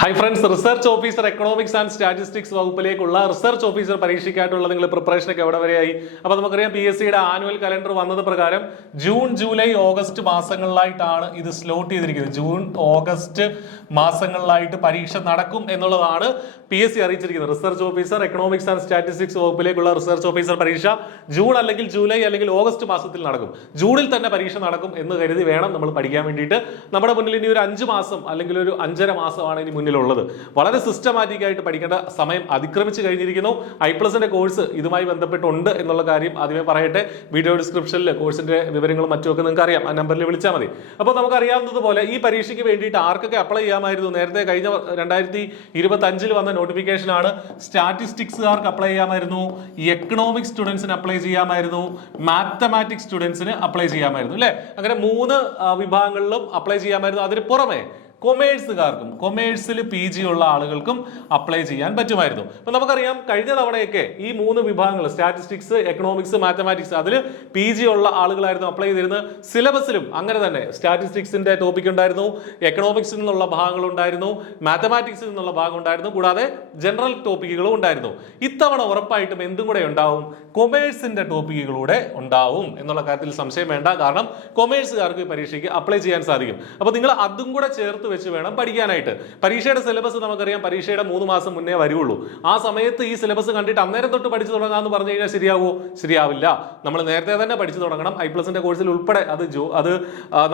High friends, research officer economics and statistics വകുപ്പിലേക്കുള്ള research officer പരീക്ഷയ്ക്കായിട്ടുള്ള നിങ്ങൾ പ്രിപ്പറേഷനൊക്കെ എവിടെ വരെയായി? അപ്പോൾ നമുക്കറിയാം PSCയുടെ ആനുവൽ കലണ്ടർ വന്നത് പ്രകാരം ജൂൺ, ജൂലൈ, ഓഗസ്റ്റ് മാസങ്ങളിലായിട്ടാണ് ഇത് സ്ലോട്ട് ചെയ്തിരിക്കുന്നത്. ജൂൺ, ഓഗസ്റ്റ് മാസങ്ങളിലായിട്ട് പരീക്ഷ നടക്കും എന്നുള്ളതാണ് PSC അറിയിച്ചിരിക്കുന്നത്. Research officer economics and statistics വകുപ്പിലേക്കുള്ള റിസർച്ച് ഓഫീസർ പരീക്ഷ ജൂൺ അല്ലെങ്കിൽ ജൂലൈ അല്ലെങ്കിൽ ഓഗസ്റ്റ് മാസത്തിൽ നടക്കും. ജൂണിൽ തന്നെ പരീക്ഷ നടക്കും എന്ന് കരുതി വേണം നമ്മൾ പഠിക്കാൻ വേണ്ടിയിട്ട്. നമ്മുടെ മുന്നിൽ ഇനി ഒരു 5 മാസം അല്ലെങ്കിൽ ഒരു 5.5 മാസമാണ് ഇനി മുന്നിലുള്ളത്. വളരെ സിസ്റ്റമാറ്റിക് ആയിട്ട് പഠിക്കേണ്ട സമയം അതിക്രമിച്ച് കഴിഞ്ഞിരിക്കുന്നു. I+ന്റെ കോഴ്സ് ഇതുമായി ബന്ധപ്പെട്ടുണ്ട് എന്നുള്ള കാര്യം ആദ്യമേ പറയട്ടെ. വീഡിയോ ഡിസ്ക്രിപ്ഷനിൽ കോഴ്സിന്റെ വിവരങ്ങളും മറ്റുമൊക്കെ നിങ്ങൾക്ക് അറിയാം, ആ നമ്പറിൽ വിളിച്ചാൽ മതി. അപ്പോൾ നമുക്കറിയാവുന്നതുപോലെ ഈ പരീക്ഷയ്ക്ക് വേണ്ടിയിട്ട് ആർക്കൊക്കെ അപ്ലൈ ചെയ്യാമായിരുന്നു? നേരത്തെ കഴിഞ്ഞ 2025 വന്ന നോട്ടിഫിക്കേഷൻ ആണ്. സ്റ്റാറ്റിസ്റ്റിക്സുകാർക്ക് അപ്ലൈ ചെയ്യാമായിരുന്നു, എക്കണോമിക്സ് സ്റ്റുഡൻസിന് അപ്ലൈ ചെയ്യാമായിരുന്നു, മാത്തമാറ്റിക്സ് സ്റ്റുഡൻസിന് അപ്ലൈ ചെയ്യാമായിരുന്നു, അല്ലെ? അങ്ങനെ 3 വിഭാഗങ്ങളിലും അപ്ലൈ ചെയ്യാമായിരുന്നു. അതിന് പുറമെ കൊമേഴ്സുകാർക്കും, കൊമേഴ്സിൽ PG ഉള്ള ആളുകൾക്കും അപ്ലൈ ചെയ്യാൻ പറ്റുമായിരുന്നു. അപ്പൊ നമുക്കറിയാം കഴിഞ്ഞ തവണയൊക്കെ ഈ 3 വിഭാഗങ്ങൾ സ്റ്റാറ്റിസ്റ്റിക്സ്, എക്കണോമിക്സ്, മാത്തമാറ്റിക്സ് അതിൽ PG ഉള്ള ആളുകളായിരുന്നു അപ്ലൈ ചെയ്തിരുന്നത്. സിലബസിലും അങ്ങനെ തന്നെ സ്റ്റാറ്റിസ്റ്റിക്സിന്റെ ടോപ്പിക് ഉണ്ടായിരുന്നു, എക്കണോമിക്സിൽ നിന്നുള്ള ഭാഗങ്ങൾ ഉണ്ടായിരുന്നു, മാത്തമാറ്റിക്സിൽ നിന്നുള്ള ഭാഗം ഉണ്ടായിരുന്നു, കൂടാതെ ജനറൽ ടോപ്പിക്കുകളും ഉണ്ടായിരുന്നു. ഇത്തവണ ഉറപ്പായിട്ടും എന്തും കൂടെ ഉണ്ടാവും, കൊമേഴ്സിന്റെ ടോപ്പിക്കുകളൂടെ ഉണ്ടാവും എന്നുള്ള കാര്യത്തിൽ സംശയം വേണ്ട. കാരണം കൊമേഴ്സുകാർക്ക് പരീക്ഷയ്ക്ക് അപ്ലൈ ചെയ്യാൻ സാധിക്കും. അപ്പൊ നിങ്ങൾ അതും കൂടെ ചേർത്ത് വെച്ച് വേണം പഠിക്കാനായിട്ട്. പരീക്ഷയുടെ സിലബസ് നമുക്കറിയാം, പരീക്ഷയുടെ 3 മാസം മുന്നേ വരുള്ളൂ. ആ സമയത്ത് ഈ സിലബസ് കണ്ടിട്ട് അന്നേരം തൊട്ട് പഠിച്ചു തുടങ്ങാമെന്ന് പറഞ്ഞു കഴിഞ്ഞാൽ ശരിയാവോ? ശരിയാവില്ല. നമ്മൾ നേരത്തെ തന്നെ പഠിച്ചു തുടങ്ങണം. I+ന്റെ കോഴ്സിൽ ഉൾപ്പെടെ അത്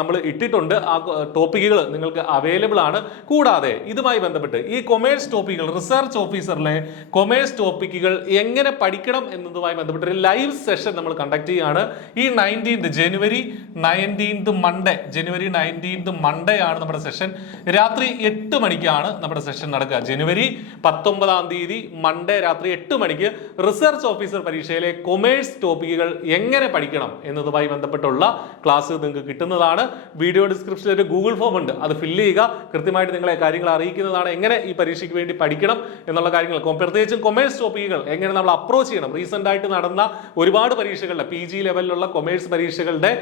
നമ്മൾ ഇട്ടിട്ടുണ്ട്. ആ ടോപ്പിക്കുകൾ നിങ്ങൾക്ക് അവൈലബിൾ ആണ്. കൂടാതെ ഇതുമായി ബന്ധപ്പെട്ട് ഈ കൊമേഴ്സ് ടോപ്പിക്കുകൾ, റിസർച്ച് ഓഫീസറിലെ കൊമേഴ്സ് ടോപ്പിക്കുകൾ എങ്ങനെ പഠിക്കണം എന്നതുമായി ബന്ധപ്പെട്ട് ഒരു ലൈവ് സെഷൻ നമ്മൾ കണ്ടക്ട് ചെയ്യുകയാണ്. ഈ 19th ജനുവരി 19th മൺഡേ, ജനുവരി 19th മൺഡേ ആണ് നമ്മുടെ സെഷൻ. രാത്രി 8 മണിക്കാണ് നമ്മുടെ സെഷൻ നടക്കുക. ജനുവരി 19-ാം തീയതി മൺഡേ രാത്രി 8 മണിക്ക് റിസർച്ച് ഓഫീസർ പരീക്ഷയിലെ കൊമേഴ്സ് ടോപ്പിക്കുകൾ എങ്ങനെ പഠിക്കണം എന്നതുമായി ബന്ധപ്പെട്ടുള്ള ക്ലാസ് നിങ്ങൾക്ക് കിട്ടുന്നതാണ്. വീഡിയോ ഡിസ്ക്രിപ്ഷനിൽ ഒരു ഗൂഗിൾ ഫോം ഉണ്ട്, അത് ഫില്ല് ചെയ്യുക. കൃത്യമായിട്ട് നിങ്ങളെ കാര്യങ്ങൾ അറിയിക്കുന്നതാണ്, എങ്ങനെ ഈ പരീക്ഷയ്ക്ക് വേണ്ടി പഠിക്കണം എന്നുള്ള കാര്യങ്ങൾ. പ്രത്യേകിച്ചും കൊമേഴ്സ് ടോപ്പിക്കുകൾ എങ്ങനെ നമ്മൾ അപ്രോച്ച് ചെയ്യണം. റീസെന്റ് ആയിട്ട് നടന്ന ഒരുപാട് പരീക്ഷകളുടെ PG ലെവലിലുള്ള കൊമേഴ്സ് പരീക്ഷകളുടെ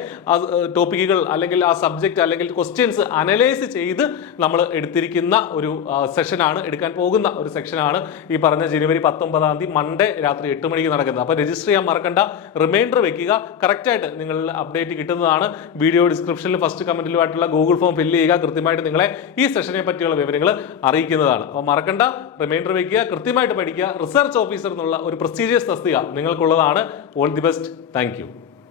ടോപ്പിക്കുകൾ അല്ലെങ്കിൽ ആ സബ്ജക്ട് അല്ലെങ്കിൽ ക്വസ്റ്റ്യൻസ് അനലൈസ് ചെയ്ത് നമ്മൾ എടുത്തിരിക്കുന്ന ഒരു സെഷനാണ്, എടുക്കാൻ പോകുന്ന ഒരു സെക്ഷനാണ് ഈ പറഞ്ഞ ജനുവരി 19-ാം തീയതി മൺഡേ രാത്രി 8 മണിക്ക് നടക്കുന്നത്. അപ്പോൾ രജിസ്റ്റർ ചെയ്യാൻ മറക്കണ്ട, റിമൈൻഡർ വെക്കുക. കറക്റ്റായിട്ട് നിങ്ങൾ അപ്ഡേറ്റ് കിട്ടുന്നതാണ്. വീഡിയോ ഡിസ്ക്രിപ്ഷനിൽ ഫസ്റ്റ് കമന്റിലുമായിട്ടുള്ള ഗൂഗിൾ ഫോം ഫില്ല് ചെയ്യുക. കൃത്യമായിട്ട് നിങ്ങളെ ഈ സെഷനെ പറ്റിയുള്ള വിവരങ്ങൾ അറിയിക്കുന്നതാണ്. അപ്പോൾ മറക്കണ്ട, റിമൈൻഡർ വെക്കുക, കൃത്യമായിട്ട് പഠിക്കുക. റിസർച്ച് ഓഫീസർ എന്നുള്ള ഒരു പ്രസ്റ്റീജിയസ് തസ്തിക നിങ്ങൾക്കുള്ളതാണ്. All the best. Thank U.